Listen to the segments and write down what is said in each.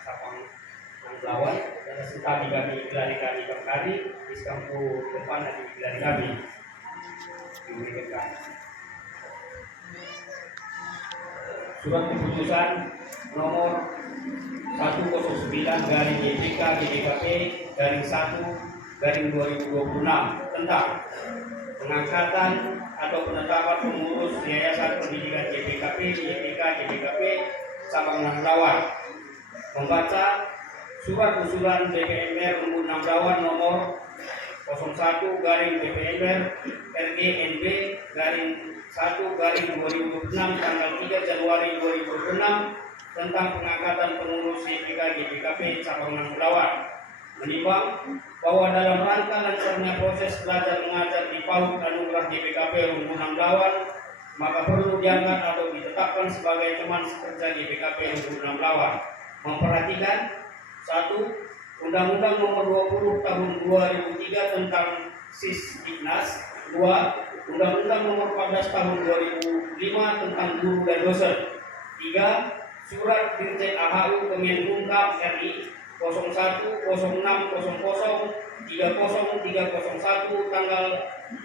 Sapang Lawan dan sentabi kami gelari kami kembali di kampung depan dan di gelari kami diberikan surat keputusan nomor 109/YPK/GBKP/1/2026 tentang pengangkatan atau penetapan pengurus Yayasan Pendidikan GBKP GBKP Sabang Namlawan. Membaca surat usulan DPR Rembun Namlawan nomor 01/DPR/RGNB/1/2026 tanggal 3 Januari 2026 tentang pengangkatan pengurus YPK GBKP Sabang Namlawan. Menimbang bahwa dalam rangka lancarnya proses belajar mengajar di PAUD Anugerah GBKP Rembun Namlawan, maka perlu diangkat atau ditetapkan sebagai teman sekerja GBKP Rembun Namlawan. Memperhatikan 1. Undang-Undang Nomor 20 Tahun 2003 tentang Sisdiknas. 2. Undang-Undang Nomor 14 Tahun 2005 tentang guru dan dosen. 3. Surat Dirjen AHU Kemenkumham RI 01/06/00/30301 tanggal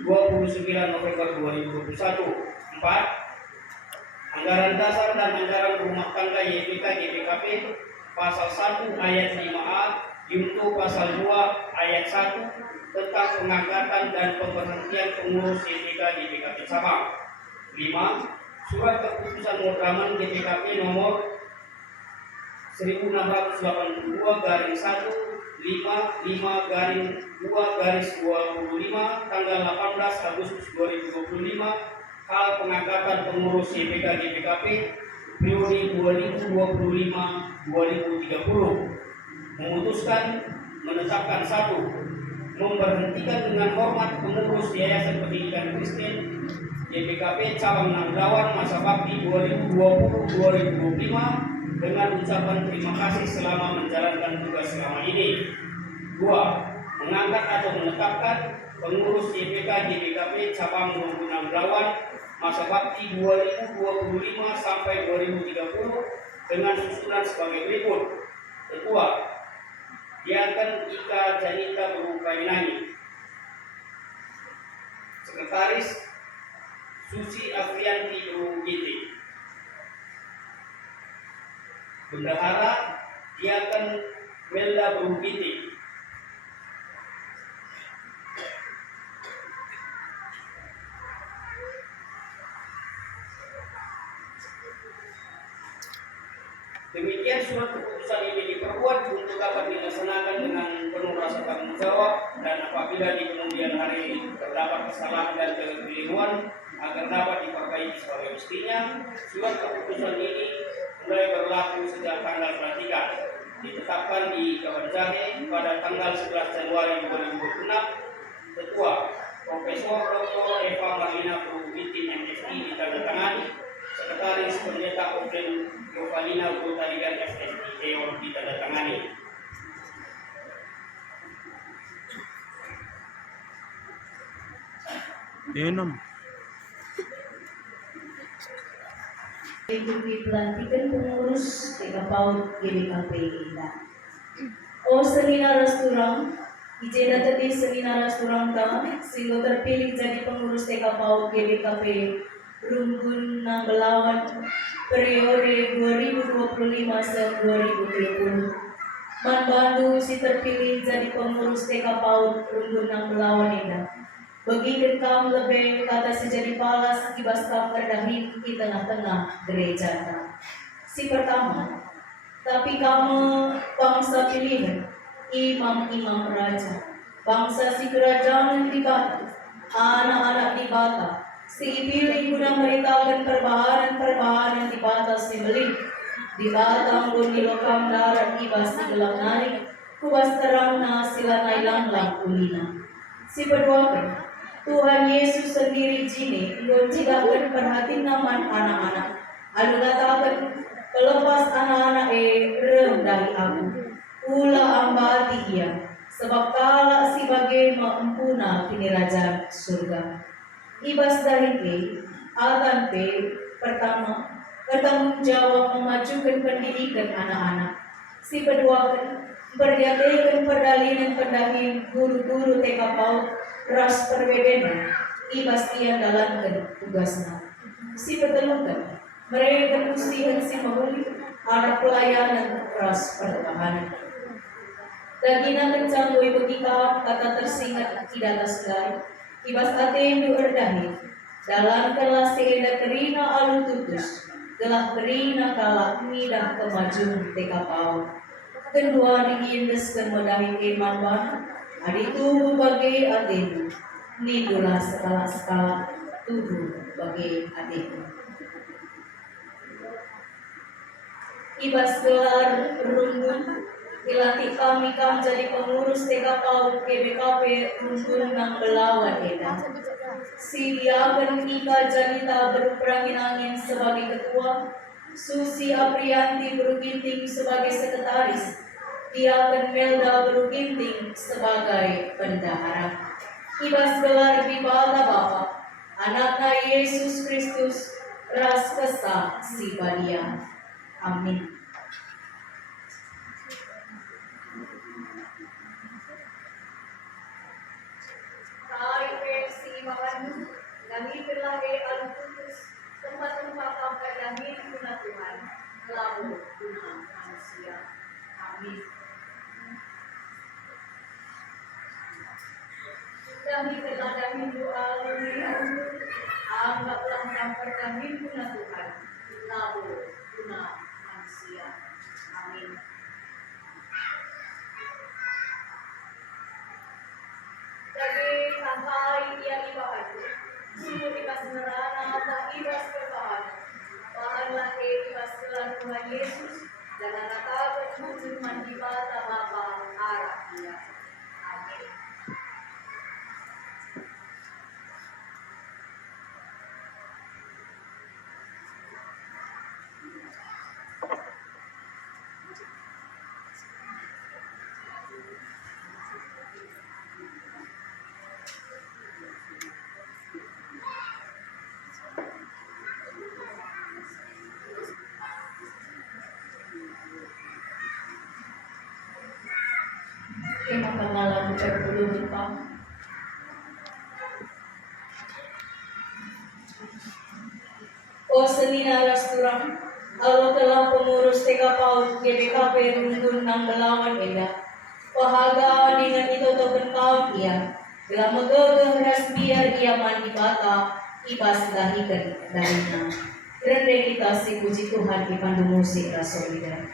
29 November 2021. 4. Anggaran dasar dan anggaran rumah tangga YPK GBKP Pasal 1 ayat 5A Junto Pasal 2 ayat 1 tentang pengangkatan dan pemberhentian pengurus YPK GBKP Sabang. 5. Surat keputusan Mudraman GBKP nomor 1682/1/55/2/25 tanggal 18 Agustus 2025 hal pengangkatan pengurus YPK GBKP periode 2025-2030. Memutuskan menetapkan 1. Memberhentikan dengan hormat pengurus Yayasan Pendidikan Kristen GBKP Cabang Namlawan masa bakti 2020-2025 dengan ucapan terima kasih selama menjalankan tugas selama ini. 2. Mengangkat atau menetapkan pengurus YPK GBKP Cabang Rembun Namlawan masa bakti 2025 sampai 2030 dengan susunan sebagai berikut. Ketua Diaken Ika Janita Berukainani. Sekretaris Susi Afrianti Berugiti. Bendahara Diaken Melda Berugiti. Demikian surat keputusan ini diperbuat untuk dapat dilaksanakan dengan penuh rasa tanggung jawab dan apabila di kemudian hari terdapat kesalahan dan kekeliruan agar dapat diperbaiki sebagai mestinya. Surat keputusan ini mulai berlaku sejak tanggal pelantikan ditetapkan di Kawanjahe pada tanggal 11 Januari 2026. Ketua Profesor Dr. Eva Marlina Berugiti MSI ditandatangani. Sekretaris Pendeta Open Yovalina Gutarigan FSI Eon ditandatangani. Mengikuti pelantikan pengurus PAUD GBKP kita. O seminar restoran, ijena tadi seminar restoran kami, sehingga terpilih jadi pengurus PAUD GBKP Rembun Namlawan periode 2025-2030. Manbantu si terpilih jadi pengurus PAUD Rembun Namlawan ini. Bagi kamu lebih kata sejadi palas kibas kamu terdahin di tengah-tengah gereja. Si pertama, tapi kamu bangsa pilihan, imam-imam raja, bangsa si kerajaan di bata, anak-anak di bata, si pilih guna meritakan perbahanan di bata si beli, di bata pun di lokam darat ibas si gelap naik, kubas terang na sila nailang kulina. Si kedua, Tuhan Yesus sendiri jini, jikakan perhati naman anak-anak. Anu katakan, kelepas anak-anak rem dari aku. Ula ambati ia, sebab kala si bagai maampuna kini raja surga. Ibas dari atan pertama, bertanggung jawab memajukan pendidikan anak-anak. si berduakan berdiatekan perdalinan pendahin guru-guru TK PAUD ras perbedaan ibas ia dalamkan tugasnya si petelukan mereka musihan si mahuli ada pelayanan ras pertahanan dagina kencang gue begitu kata tersingat tidak terselai ibas atendu erdahi dalam kelas eda kerina alun tutus gelah kerina kalak midah kemajuan TK PAUD kedua diindes dan modahi iman bang aditu bagi adenu nidulah skala-skala tubuh bagi adenu ibas gelar rumbun dilatih kami jadi pengurus TK PAUD GBKP rumbun nang belawan edan si diaken Ika Janita berperangin angin sebagai ketua Susi Aprianti Beruginting sebagai sekretaris Diaken Melda Beruginting sebagai bendahara. Ibas gelar Bipala Bapa, anaknya Yesus Kristus, ras pesa si Badia. Amin. Kai si Imawan, kami telah alutus tempat-tempat kami guna Tuhan, lalu guna manusia. Amin. Kami telah doa anggaplah campur kami guna Tuhan, lalu guna manusia. Amin. Jadi sampai ia ibadah, sungguh ibas nerana tak ibas berbahan, bahanlah ibas gelar Tuhan Yesus, jangan takut mencuman di mata Bapa arah dia. Amin. Pengalan berbulu hitam. O senina rasturang, alo telah pengurus TK PAUD GBKP Runggun nang belawan eda. Pahaga dengan itu token kaum ia, gelah megegeh ras biar ia mandi bata, ibas dahikan darinya. Rendah kita si puji Tuhan dipandu musik rasolida.